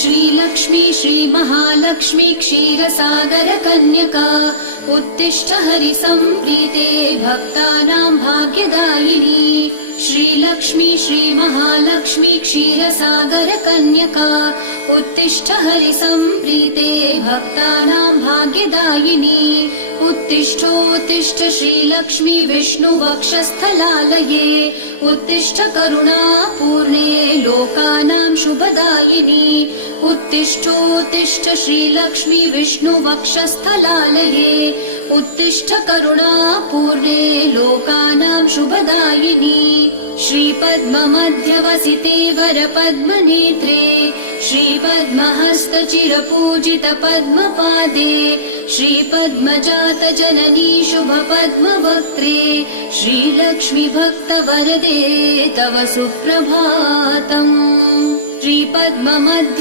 श्रीलक्ष्मी श्रीमहालक्ष्मी क्षीरसागर कन्यका उत्तिष्ठ हरिसम्प्रीते भक्तानां भाग्यदायिनी श्रीलक्ष्मी श्रीमहालक्ष्मी क्षीरसागर कन्यका उत्तिष्ठ हरिसम्प्रीते भक्तानां भाग्यदायिनी उत्तिष्ठोत्तिष्ठ श्रीलक्ष्मी विष्णुवक्षस्थलालये उत्तिष्ठ करुणापूर्णे लोकानां शुभदायिनी उत्तिष्ठोत्तिष्ठ श्रीलक्ष्मी विष्णुवक्षस्थलालये उत्तिष्ठ करुणापूर्णे लोकानां शुभदायिनी श्रीपद्ममध्यवसिते वरपद्मनेत्रे श्रीपद्महस्तचिरपूजित पद्मपादे श्रीपद्मजात जननी शुभपद्मवक्त्रे श्रीलक्ष्मी भक्तवरदे तव सुप्रभातम्। श्रीपद्ममध्य